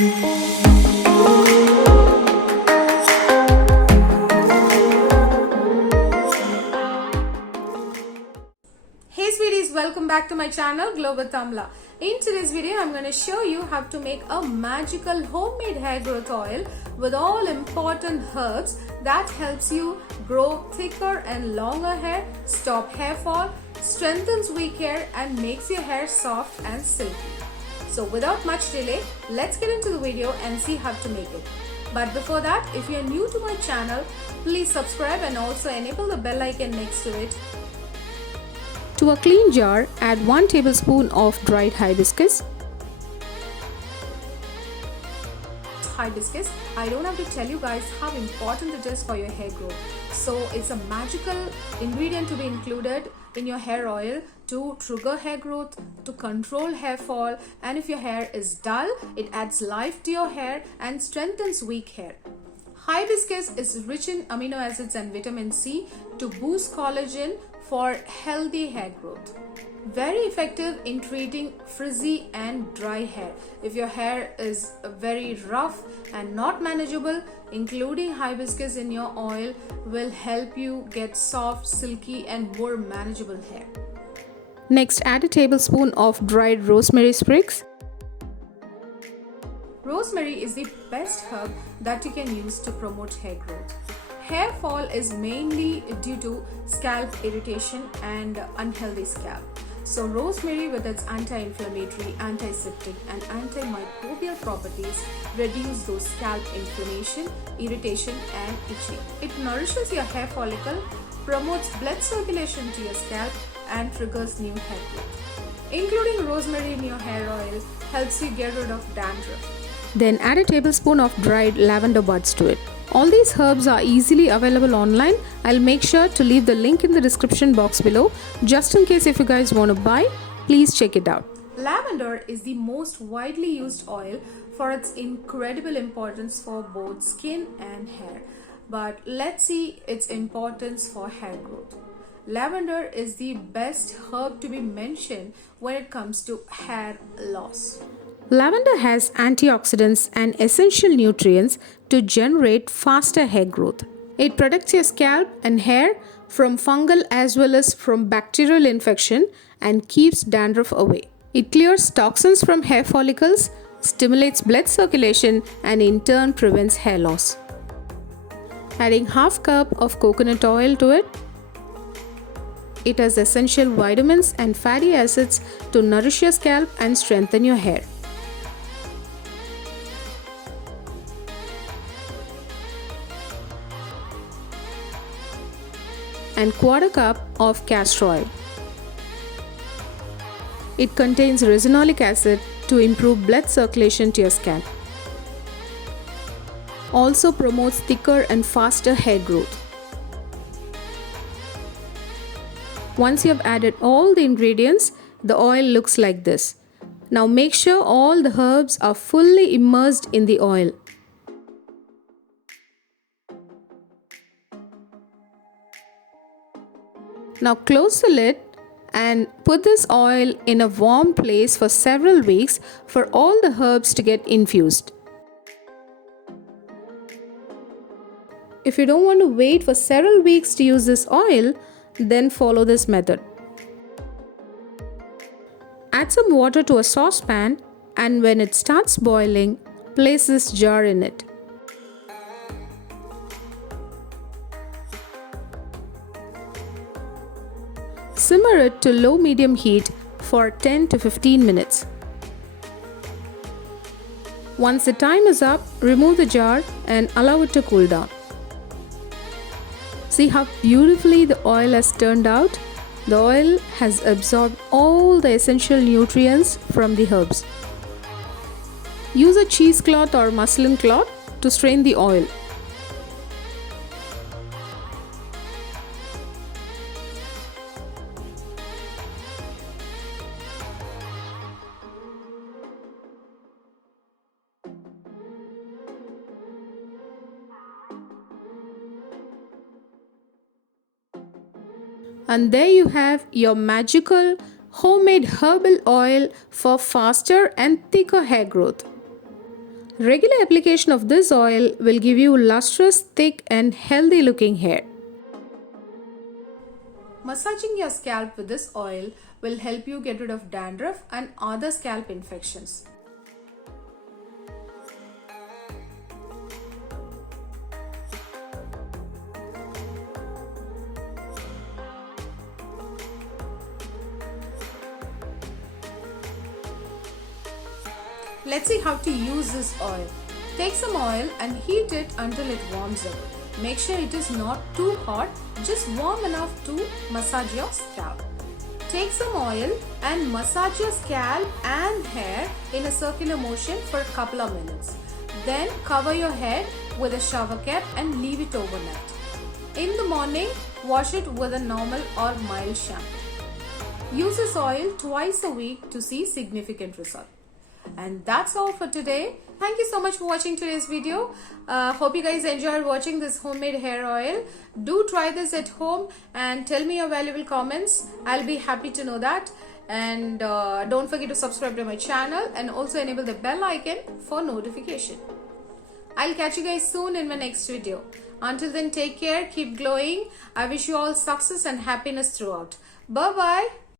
Hey sweeties, welcome back to my channel Glow with Amala. In today's video, I'm going to show you how to make a magical homemade hair growth oil with all important herbs that helps you grow thicker and longer hair, stop hair fall, strengthens weak hair and makes your hair soft and silky. So without much delay, let's get into the video and see how to make it. But before that, if you are new to my channel, please subscribe and also enable the bell icon next to it. To a clean jar, add 1 tablespoon of dried hibiscus. Hibiscus, I don't have to tell you guys how important it is for your hair growth. So it's a magical ingredient to be included in your hair oil to trigger hair growth, to control hair fall, and if your hair is dull, it adds life to your hair and strengthens weak hair. Hibiscus is rich in amino acids and vitamin C to boost collagen for healthy hair growth. Very effective in treating frizzy and dry hair. If your hair is very rough and not manageable, including hibiscus in your oil will help you get soft, silky and more manageable hair. Next, add a tablespoon of dried rosemary sprigs. Rosemary is the best herb that you can use to promote hair growth. Hair fall is mainly due to scalp irritation and unhealthy scalp. So rosemary with its anti-inflammatory, antiseptic and antimicrobial properties reduce those scalp inflammation, irritation and itching. It nourishes your hair follicle, promotes blood circulation to your scalp and triggers new hair growth. Including rosemary in your hair oil helps you get rid of dandruff. Then add a tablespoon of dried lavender buds to it. All these herbs are easily available online. I'll make sure to leave the link in the description box below just in case if you guys want to buy, please check it out. Lavender is the most widely used oil for its incredible importance for both skin and hair. But let's see its importance for hair growth. Lavender is the best herb to be mentioned when it comes to hair loss. Lavender has antioxidants and essential nutrients to generate faster hair growth. It protects your scalp and hair from fungal as well as from bacterial infection and keeps dandruff away. It clears toxins from hair follicles, stimulates blood circulation and in turn prevents hair loss. Adding half cup of coconut oil to it. It has essential vitamins and fatty acids to nourish your scalp and strengthen your hair. And quarter cup of castor oil. It contains resinolic acid to improve blood circulation to your scalp. Also promotes thicker and faster hair growth. Once you have added all the ingredients, the oil looks like this. Now make sure all the herbs are fully immersed in the oil. Now close the lid and put this oil in a warm place for several weeks for all the herbs to get infused. If you don't want to wait for several weeks to use this oil, then follow this method. Add some water to a saucepan and when it starts boiling, place this jar in it. Simmer it to low-medium heat for 10 to 15 minutes. Once the time is up, remove the jar and allow it to cool down. See how beautifully the oil has turned out? The oil has absorbed all the essential nutrients from the herbs. Use a cheesecloth or muslin cloth to strain the oil. And there you have your magical homemade herbal oil for faster and thicker hair growth. Regular application of this oil will give you lustrous, thick and healthy looking hair. Massaging your scalp with this oil will help you get rid of dandruff and other scalp infections. Let's see how to use this oil. Take some oil and heat it until it warms up. Make sure it is not too hot, just warm enough to massage your scalp. Take some oil and massage your scalp and hair in a circular motion for a couple of minutes. Then cover your head with a shower cap and leave it overnight. In the morning, wash it with a normal or mild shampoo. Use this oil twice a week to see significant result. And that's all for today. Thank you so much for watching today's video. Hope you guys enjoyed watching this homemade hair oil. Do try this at home and tell me your valuable comments. I'll be happy to know that. And don't forget to subscribe to my channel and also enable the bell icon for notification. I'll catch you guys soon in my next video. Until then, take care, keep glowing. I wish you all success and happiness throughout. Bye bye.